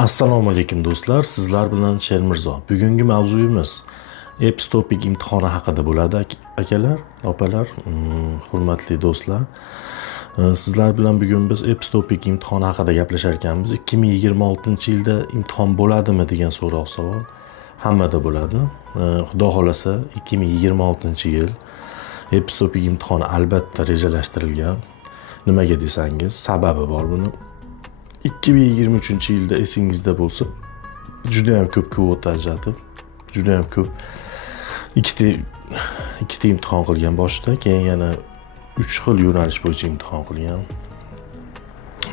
Assalomu alaykum do'stlar, sizlar bilan Shermirzo. Bugungi mavzuyimiz Epstopik imtihoni haqida bo'ladi, akalar, opalar, hurmatli do'stlar. Sizlar bilan bugun biz Epstopik imtihoni haqida gaplashar ekanmiz. 2026-yilda imtihon bo'ladimi degan so'roq savol hammada bo'ladi. Xudo xolasa 2026-yil Epstopik imtihoni albatta rejalashtirilgan. Nimaga desangiz, sababi bor buni. 2023-yilda esingizda bo'lsa, juda ham ko'p kvota ajratib, juda ham ko'p ikkita imtihon qilgan boshida, keyin yana 3 xil yo'nalish bo'yicha imtihon qilgan.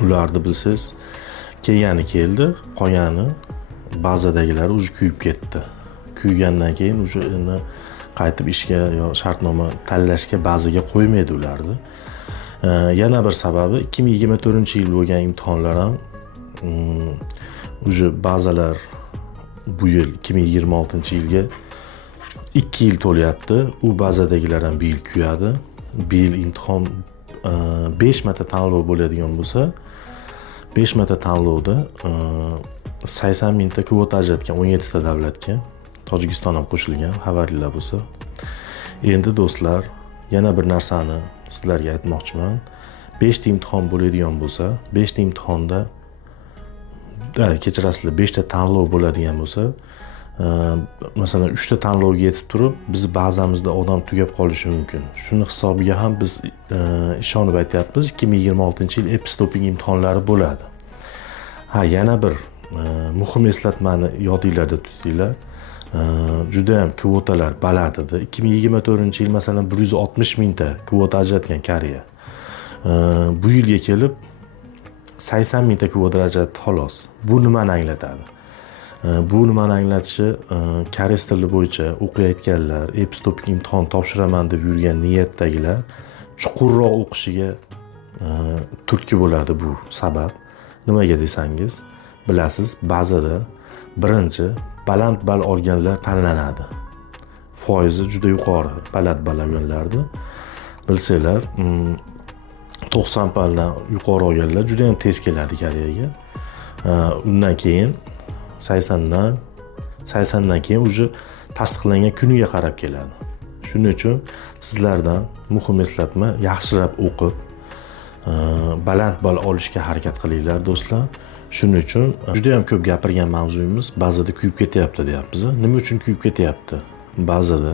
Ularni bilsiz, kelgani keldi, qolgani ba'zidagilari уже kuyib ketdi. Kuygandan keyin уже qaytib ishga yo shartnoma tanlashga ba'ziga qo'ymaydi ularni. Yana bir sababi 2024-yil bo'lgan imtihonlar ham уже ba'zilar bu yil 2026-yilga 2 yil to'layapti. U ba'zidagilar ham bu yil kuyadi. Bu yil imtihon 5 marta tanlov bo'ladigan bo'lsa, 5 marta tanlovda 80 mingta kvota ajratgan 17 ta davlatga. Tojikiston ham qo'shilgan, xabarlar bo'lsa. Endi do'stlar, yana bir narsani sizlarga aytmoqchiman. 5 ta imtihon bo'ladigan bo'lsa, 5 ta imtihonda kechirasizlar, 5 ta tanlov bo'ladigan bo'lsa, masalan 3 ta tanlovga yetib turib, biz ba'zamizda odam tugab qolishi mumkin. Shuni hisobiga ham biz ishonib aytyapmiz, 2026-yil Epstopik imtihonlari bo'ladi. Yana bir muhim eslatmani yodingizda tutinglar. Juda ham kvotalar baland edi. 2024-yil masalan 160 mingta kvota ajratgan Koreya. Bu yilga kelib 80 mingta kvota ajratdi xolos. Bu nimani anglatadi? Bu nimani anglatishi, koreys tili bo'yicha o'qiyotganlar, Epstopik imtihon topshiraman deb yurgan niyatdagilar chuqurroq o'qishiga turtki bo'ladi bu sabab. Nimaga desangiz, bilasiz, ba'zida birinchi baland ball olganlar tanlanadi. Foizi juda yuqori baland ball olganlarni bilsanglar, 90 balldan yuqori olganlar juda ham tez keladi Koreyaga. Undan keyin 80dan keyin уже tasdiqlangan kuniga qarab keladi. Shuning uchun sizlardan muhim eslatma, yaxshilab o'qib, baland ball olishga harakat qilinglar do'stlar. Shuning uchun juda ham ko'p gapirgan mavzuyimiz ba'zida kuyib ketyapti deyapmiz. Nima uchun kuyib ketyapti? Ba'zida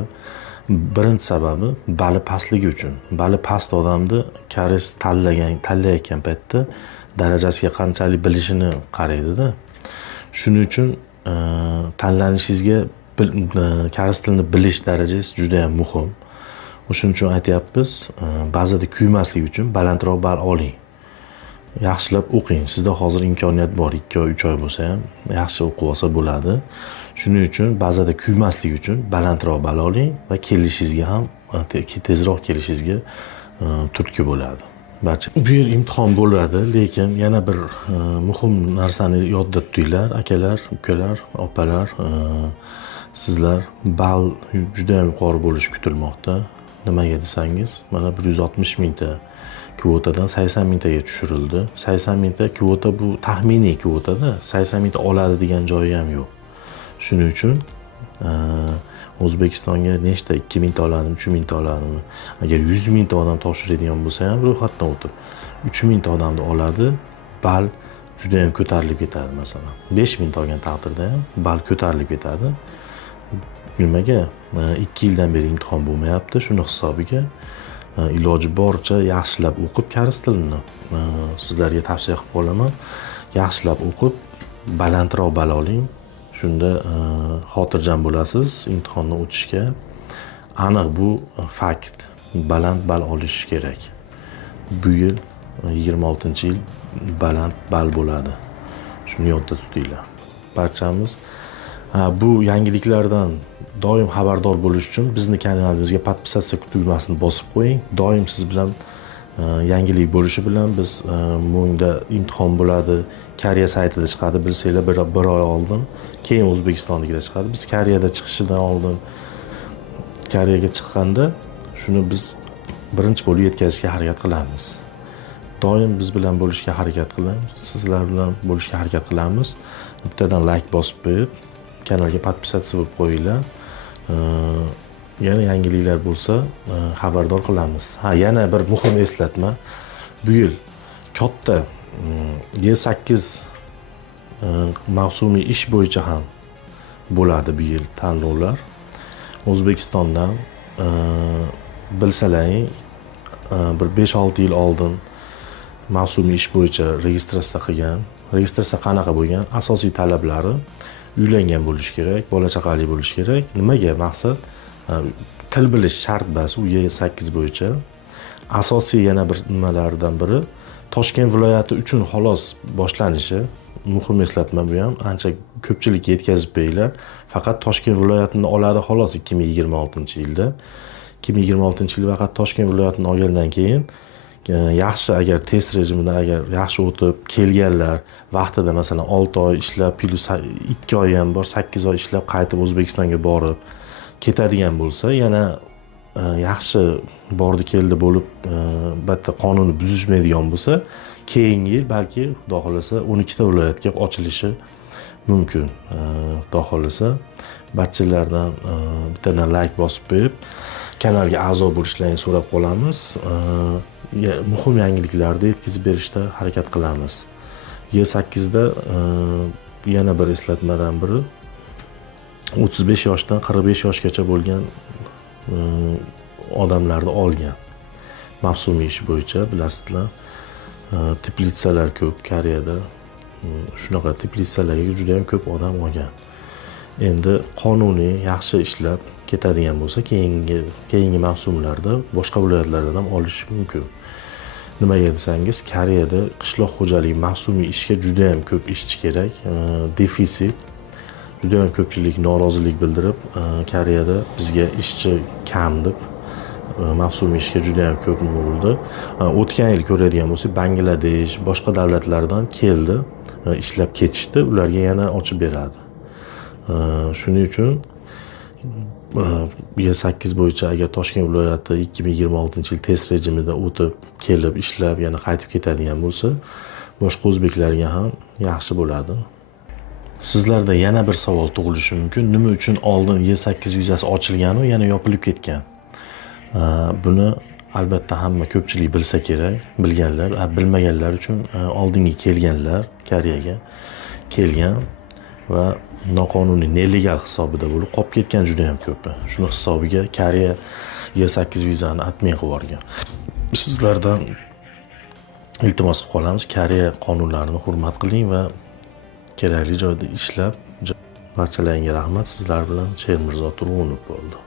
birinchi sababi bali pastligi uchun. Bali past odamni koreys tanlayotgan paytda darajasiga qanchalik bilishini qaraydi-da. Shuning uchun tanlanishingizga koreys tilini bilish darajasi juda ham muhim. Shuning uchun aytyapmiz, ba'zida kuymaslik uchun balandroq ball oling. Yaxshilab o'qing. Sizda hozir imkoniyat bor, 2 oy, 3 oy bo'lsa ham yaxshi o'qib olsa bo'ladi. Shuning uchun ba'zida kuymaslik uchun balandroq ball oling va kelishingizga ham tezroq kelishingizga turtki bo'ladi. Barcha bu yil imtihon bo'ladi, lekin yana bir muhim narsani yodda tutinglar, akalar, ukalar, opalar. Sizlar ball juda ham yuqori bo'lishi kutilmoqda. Nimaga desangiz, mana 160 mingta kvotadan 80 mingtaga tushirildi. 80 mingta kvota bu taxminiy kvotada, 80 mingta oladi degan joyi ham yo'q. Shuning uchun O'zbekistonga nechta 2 mingta oladimi, 3 mingta oladimi? Agar 100 mingta odam topshiradigan bo'lsa ham ro'yxatdan o'tib 3 mingta odamni oladi, ball juda ham ko'tarilib ketadi masalan. 5 mingta olgan taqdirda ham ball ko'tarilib ketadi. Nimaga? 2 yildan beri imtihon bo'lmayapti, shuni hisobiga iloji boricha yaxshilab o'qib koreys tilini sizlarga tavsiya qilib qolaman. Yaxshilab o'qib, balandroq ball oling. Shunda xotirjam bo'lasiz imtihondan o'tishga. Aniq bu fakt. Baland ball olish kerak. Bu yil 26-yil baland ball bo'ladi. Shuni yodda tutinglar. Barchamiz bu yangiliklardan doim xabardor bo'lish uchun bizni kanalimizga podpisatsiya tugmasini bosib qo'ying. Doim siz bilan yangilik bo'lishi bilan biz bunda imtihon bo'ladi, Koreya saytida chiqadi, bilsanglar bir oy oldin, keyin O'zbekistonda chiqadi. Biz Koreyada chiqishidan oldin Koreyaga chiqqanda shuni biz birinchi bo'lib yetkazishga harakat qilamiz. doim biz bilan bo'lishga harakat qilamiz. Sizlar bilan bo'lishga harakat qilamiz. Bittadan like bosib qo'yib, kanalga podpisatsiya bo'lib qo'yinglar. Yana yangiliklar bo'lsa xabardor qilamiz. Yana bir muhim eslatma. Bu yil katta G8 mavsumiy ish bo'yicha ham bo'ladi bu yil tanlovlar. O'zbekistondan bilsalaring bir 5-6 yil oldin mavsumiy ish bo'yicha registratsiya qilgan. Registratsiya qanaqa bo'lgan? Asosiy talablari uylangan bo'lish kerak, bola chaqali bo'lish kerak. Nimaga maqsad? Til bilish shart bas u G8 bo'yicha. Asosiy yana bir nimalardan biri Toshkent viloyati uchun xolos boshlanishi. Muhim eslatma bu ham. Ancha ko'pchilikka yetkazib qo'yinglar. Faqat Toshkent viloyatini oladi xolos 2026-yilda. 2026-yil faqat Toshkent viloyatini olgandan keyin yaxshi agar test rejimida agar yaxshi o'tib kelganlar vaqtida masalan 6 oy ishlab plus 2 oy ham bor 8 oy ishlab qaytib O'zbekistonga borib ketadigan bo'lsa yana yaxshi bordi keldi bo'lib bitta qonunni buzishmaydigan bo'lsa keyingi yil balki xudo xolasa 12 ta viloyatga ochilishi mumkin. Xudo xolasa barchalardan bittadan like bosib qo'yib kanalga a'zo bo'lishlarini so'rab qolamiz. Muhim yangiliklarni yetkazib berishda harakat qilamiz. G8da yana bir eslatmadan biri 35 yoshdan 45 yoshgacha bo'lgan odamlarni olgan. Mavsumiy ish bo'yicha bilasizlar, teplitsalar ko'p Koreyada. Shunaqa teplitsalarga juda ham ko'p odam olgan. Endi qonuniy yaxshi ishlab ketadigan bo'lsa, keyingi mavsumlarda boshqa viloyatlardan ham olish mumkin. Nimaga desangiz, Koreyada qishloq xo'jaligi mavsumiy ishga juda ham ko'p ishchi kerak, defitsit. Juda ham ko'pchilik norozilik bildirib, Koreyada bizga ishchi kam deb mavsumiy ishga juda ham ko'p bo'ldi. O'tgan yil ko'radigan bo'lsak, Bangladesh, boshqa davlatlardan keldi, ishlab ketishdi, ularga yana ochib beradi. Shuning uchun G8 bo'yicha agar Toshkent viloyati 2026-yil test rejimida o'tib, kelib, ishlab, yana qaytib ketadigan bo'lsa, boshqa o'zbeklarga ham yaxshi bo'ladi. Sizlarda yana bir savol tug'ilishi mumkin. Nima uchun oldin G8 vizasi ochilgan u yana yopilib ketgan? Buni albatta hamma ko'pchilik bilsa kerak, bilganlar, bilmaganlar uchun oldingi kelganlar Koreyaga kelgan va noqonuniy nelegal hisobida bo'lib qolib ketgan juda ham ko'p. Shuni hisobiga Koreya G8 vizani atmay qilib yuborgan. Sizlardan iltimos qilib qolamiz, Koreya qonunlarini hurmat qiling va kerakli joyda ishlab. Barchalaringga rahmat. Sizlar bilan Shermirzo Turg'unov bo'ldi.